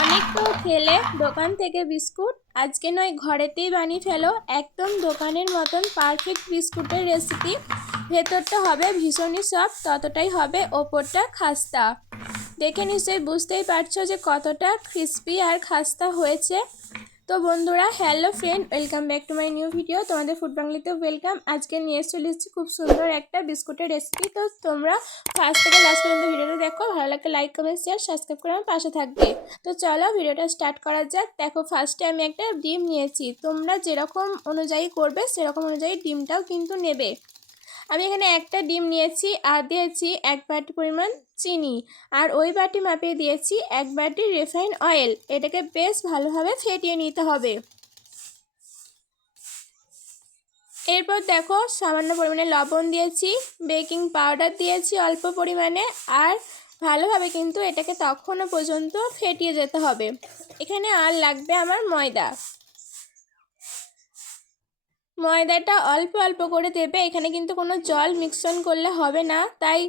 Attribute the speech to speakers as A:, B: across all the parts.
A: অনেক তো খেলে, দোকান থেকে বিস্কুট। আজকে নয়, ঘরেতেই বানিয়ে ফেলো। একদম দোকানের মতন পারফেক্ট বিস্কুটের রেসিপি ভেতরটা হবে ভীষণই সফট ততটাই হবে ওপরটা খাস্তা। দেখে নিশ্চয়ই বুঝতেই পারছ যে কতটা ক্রিস্পি আর খাস্তা হয়েছে। তো বন্ধুরা hello friend welcome back to my new video তোমাদের ফুড বাংলিতে ওয়েলকাম আজকে নিয়ে চলে এসেছি খুব সুন্দর একটা বিস্কুটের রেসিপি তো তোমরা ফার্স্ট থেকে লাস্ট পর্যন্ত ভিডিওটা দেখো, ভালো লাগলে লাইক কমেন্ট শেয়ার সাবস্ক্রাইব করে আমার পাশে থাকবে। তো চলো ভিডিওটা স্টার্ট করা যাক। দেখো ফার্স্টে আমি একটা ডিম নিয়েছি। তোমরা যেরকম অনুযায়ী করবে, সেরকম অনুযায়ী ডিমটাও কিন্তু নেবে। আমি এখানে একটা ডিম নিয়েছি আর দিয়েছি এক বাটি পরিমাণ চিনি। আর ওই বাটি মাপিয়ে দিয়েছি এক বাটি রিফাইন অয়েল। এটাকে বেশ ভালোভাবে ফেটিয়ে নিতে হবে। এরপর দেখো সামান্য পরিমাণে লবণ দিয়েছি, বেকিং পাউডার দিয়েছি অল্প পরিমাণে, আর ভালোভাবে কিন্তু এটাকে তখনও পর্যন্ত ফেটিয়ে যেতে হবে। এখানে আর লাগবে আমার ময়দা। ময়দাটা অল্প অল্প করে দেবে। এখানে কিন্তু কোনো জল মিক্সন করলে হবে না। তাই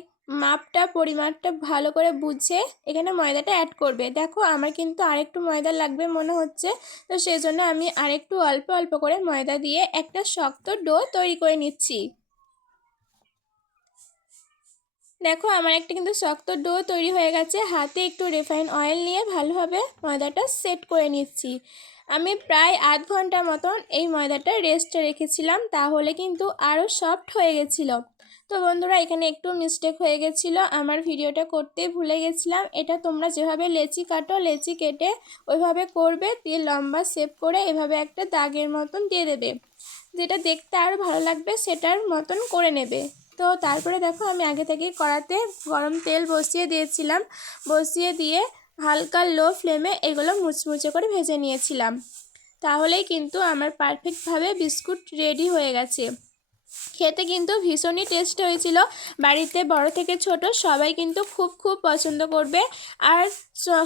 A: মাপটা, পরিমাপটা ভালো করে বুঝে এখানে ময়দাটা অ্যাড করবে। দেখো, আমার কিন্তু আরেকটু ময়দা লাগবে মনে হচ্ছে। তো সেজন্য আমি আরেকটু অল্প অল্প করে ময়দা দিয়ে একটা শক্ত ডো তৈরি করে নিচ্ছি। দেখো, আমার একটা কিন্তু শক্ত ডো তৈরি হয়ে গেছে। হাতে একটু রিফাইন অয়েল নিয়ে ভালোভাবে ময়দাটা সেট করে নিচ্ছি। আমি প্রায় আধ ঘণ্টা মতন এই ময়দাটা রেস্টে রেখেছিলাম, তাহলে কিন্তু আরও সফট হয়ে গেছিল। তো বন্ধুরা, এখানে একটু মিস্টেক হয়ে গেছিল, আমার ভিডিওটা করতে ভুলে গেছিলাম। এটা তোমরা যেভাবে লেচি কাটো, লেচি কেটে ওইভাবে করবে, দিয়ে লম্বা শেপ করে এভাবে একটা দাগের মতন দিয়ে দেবে। যেটা দেখতে আরও ভালো লাগবে, সেটার মতন করে নেবে। তো তারপরে দেখো আমি আগে থেকে কড়াতে গরম তেল বসিয়ে দিয়েছিলাম। বসিয়ে দিয়ে হালকা লো ফ্লেমে এগুলো মুচমুচে করে ভেজে নিয়েছিলাম। তাহলেই কিন্তু আমার পারফেক্টভাবে বিস্কুট রেডি হয়ে গেছে। খেতে কিন্তু ভীষণই টেস্ট হয়েছিল। বাড়িতে বড় থেকে ছোট সবাই কিন্তু খুব খুব পছন্দ করবে। আর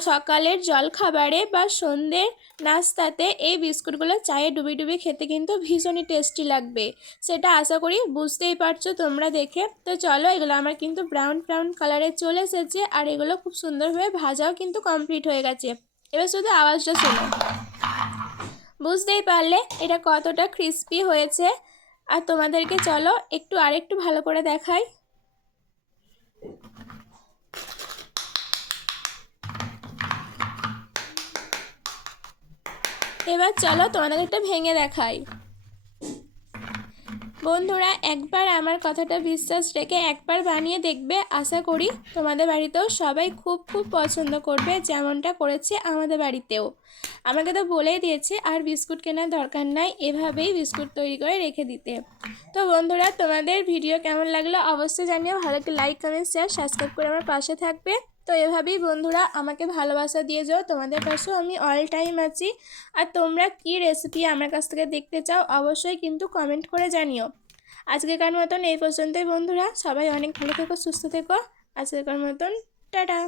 A: সকালের জল খাবারে বা সন্ধ্যের নাস্তাতে এই বিস্কুটগুলো চায়ে ডুবি ডুবি খেতে কিন্তু ভীষণই টেস্টি লাগবে। সেটা আশা করি বুঝতেই পারছ তোমরা দেখে। তো চলো, এগুলো আমার কিন্তু ব্রাউন ব্রাউন কালারে চলে এসেছে আর এগুলো খুব সুন্দরভাবে ভাজাও কিন্তু কমপ্লিট হয়ে গেছে। এবার শুধু আওয়াজটা শোনো। বুঝতেই পারলে এটা কতটা ক্রিস্পি হয়েছে। আর তোমাদেরকে চলো একটু আরেকটু ভালো করে দেখাই। এবার চলো তোমাদের একটা ভেঙে দেখাই। বন্ধুরা, একবার আমার কথাটা বিশ্বাস রেখে একবার বানিয়ে দেখবে। আশা করি তোমাদের বাড়িতেও সবাই খুব খুব পছন্দ করবে যেমনটা করেছে আমাদের বাড়িতেও। আমাকে তো বলেই দিয়েছে, আর বিস্কুট কেনার দরকার নাই, এভাবেই বিস্কুট তৈরি করে রেখে দিতে। তো বন্ধুরা, তোমাদের ভিডিও কেমন লাগল অবশ্যই জানিও। ভালো লাইক কমেন্ট শেয়ার সাবস্ক্রাইব করে আমার পাশে থাকবে। তো এভাবেই বন্ধুরা আমাকে ভালোবাসা দিয়ে যাও। তোমাদের পাশেও আমি অল টাইম আছি। আর তোমরা কি রেসিপি আমার কাছ থেকে দেখতে চাও অবশ্যই কিন্তু কমেন্ট করে জানিও। আজকেকার মতন এই পর্যন্তই বন্ধুরা। সবাই অনেক ভালো থেকো, সুস্থ থেকো। আজকেকার মতন, টাটা।